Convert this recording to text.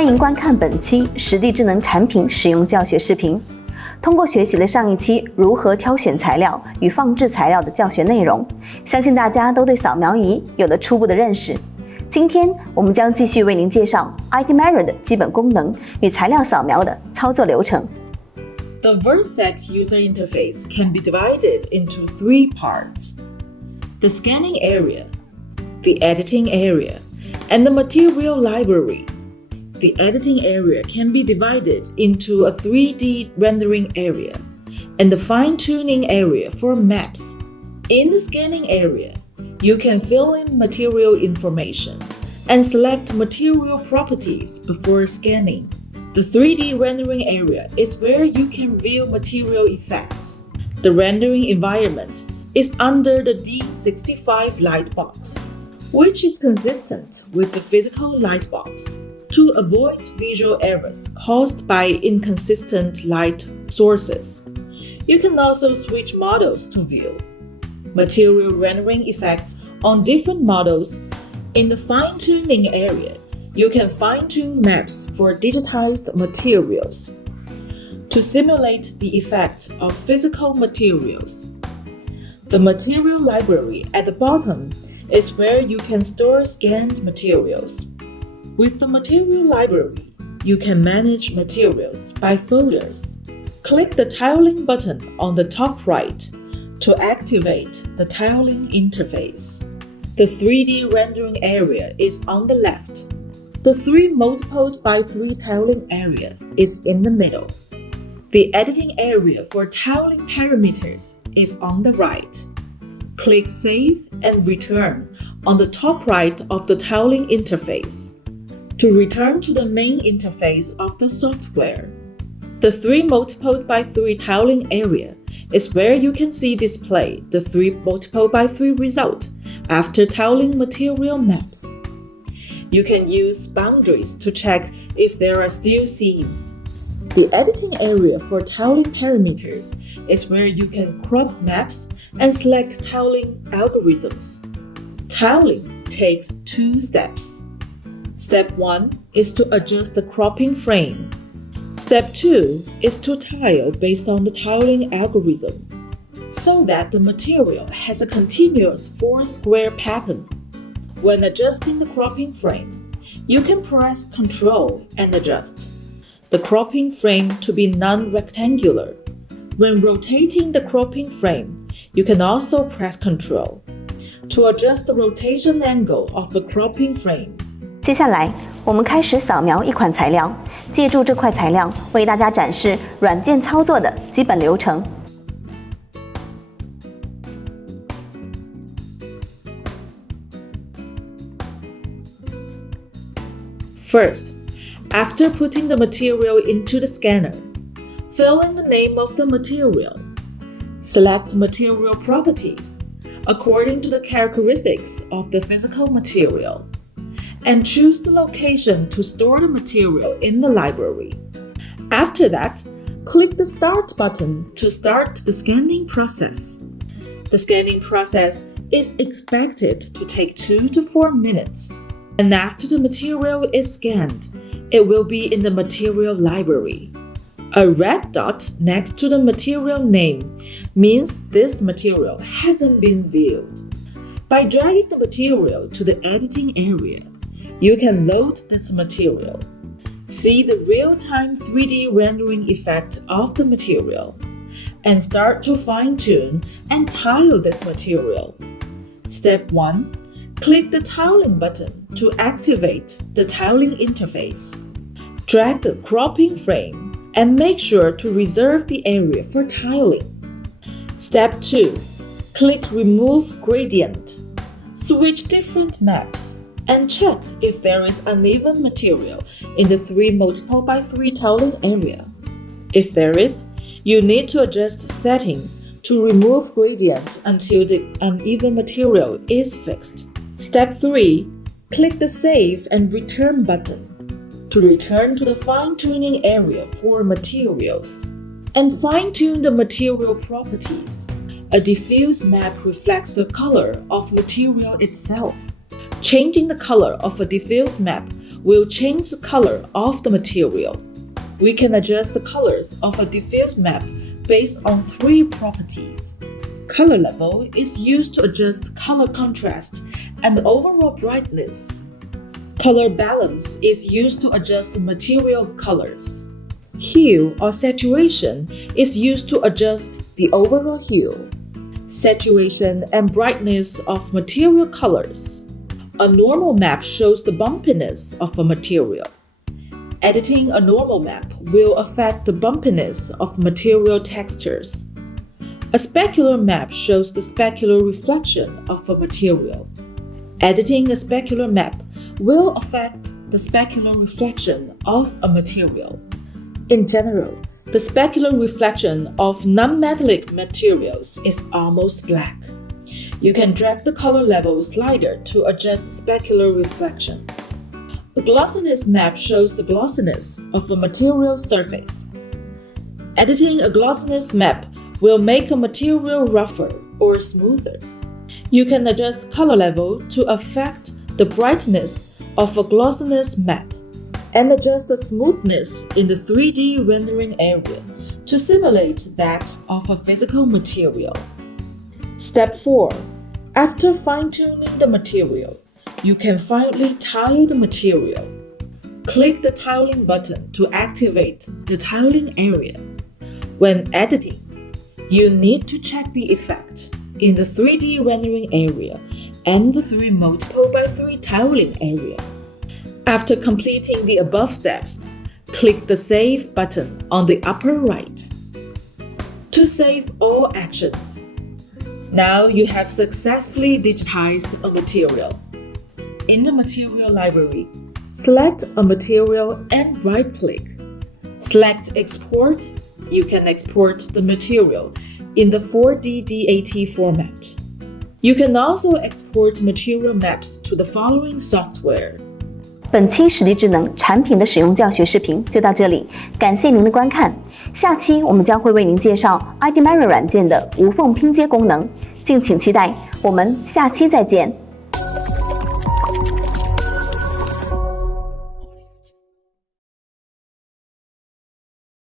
欢迎观看本期实地智能产品使用教学视频。通过学习了上一期如何挑选材料与放置材料的教学内容，相信大家都对扫描仪有了初步的认识。今天我们将继续为您介绍 ID Mirror 的基本功能与材料扫描的操作流程。The Verseset user interface can be divided into three parts: the scanning area, the editing area, and the material library. The editing area can be divided into a 3D rendering area and the fine-tuning area for maps. In the scanning area, you can fill in material information and select material properties before scanning. The 3D rendering area is where you can view material effects. The rendering environment is under the D65 light box, which is consistent with the physical light box. To avoid visual errors caused by inconsistent light sources, you can also switch models to view material rendering effects on different models. In the fine-tuning area, you can fine-tune maps for digitized materials to simulate the effects of physical materials. The material library at the bottom is where you can store scanned materials. With the material library, you can manage materials by folders. Click the tiling button on the top right to activate the tiling interface. The 3D rendering area is on the left. The 3 multiplied by 3 tiling area is in the middle. The editing area for tiling parameters is on the right. Click Save and Return on the top right of the tiling interface to return to the main interface of the software. The 3 multiplied by 3 tiling area is where you can see display the 3 multiplied by 3 result after tiling material maps. You can use boundaries to check if there are still seams. The editing area for tiling parameters is where you can crop maps and select tiling algorithms. Tiling takes 2 steps. Step 1 is to adjust the cropping frame. Step 2 is to tile based on the tiling algorithm, so that the material has a continuous 4-square pattern. When adjusting the cropping frame, you can press Ctrl and adjust the cropping frame to be non-rectangular. When rotating the cropping frame, you can also press Ctrl to adjust the rotation angle of the cropping frame. 接下来，我们开始扫描一款材料，借助这块材料为大家展示软件操作的基本流程。First, after putting the material into the scanner, fill in the name of the material. Select material properties according to the characteristics of the physical material, and choose the location to store the material in the library. After that, click the Start button to start the scanning process. The scanning process is expected to take 2 to 4 minutes, and after the material is scanned, it will be in the material library. A red dot next to the material name means this material hasn't been viewed. By dragging the material to the editing area, you can load this material. See the real-time 3D rendering effect of the material, and start to fine-tune and tile this material. Step 1. Click the tiling button to activate the tiling interface. Drag the cropping frame and make sure to reserve the area for tiling. Step 2. Click Remove Gradient. Switch different maps and check if there is uneven material in the 3 multiplied by 3 tiling area. If there is, you need to adjust settings to remove gradients until the uneven material is fixed. Step 3. Click the Save and Return button to return to the fine-tuning area for materials and fine-tune the material properties. A diffuse map reflects the color of material itself. Changing the color of a diffuse map will change the color of the material. We can adjust the colors of a diffuse map based on three properties. Color level is used to adjust color contrast and overall brightness. Color balance is used to adjust material colors. Hue or saturation is used to adjust the overall hue, saturation and brightness of material colors. A normal map shows the bumpiness of a material. Editing a normal map will affect the bumpiness of material textures. A specular map shows the specular reflection of a material. Editing a specular map will affect the specular reflection of a material. In general, the specular reflection of non-metallic materials is almost black. You can drag the color level slider to adjust specular reflection. A glossiness map shows the glossiness of a material surface. Editing a glossiness map will make a material rougher or smoother. You can adjust color level to affect the brightness of a glossiness map and adjust the smoothness in the 3D rendering area to simulate that of a physical material. Step 4. After fine-tuning the material, you can finally tile the material. Click the tiling button to activate the tiling area. When editing, you need to check the effect in the 3D rendering area and the 3 multiple by 3 tiling area. After completing the above steps, click the Save button on the upper right to save all actions. Now you have successfully digitized a material. In the material library, select a material and right-click. Select Export. You can export the material in the 4D DAT format. You can also export material maps to the following software. 本期实地智能产品的使用教学视频就到这里，感谢您的观看。下期我们将会为您介绍 ID Memory 软件的无缝拼接功能，敬请期待。我们下期再见。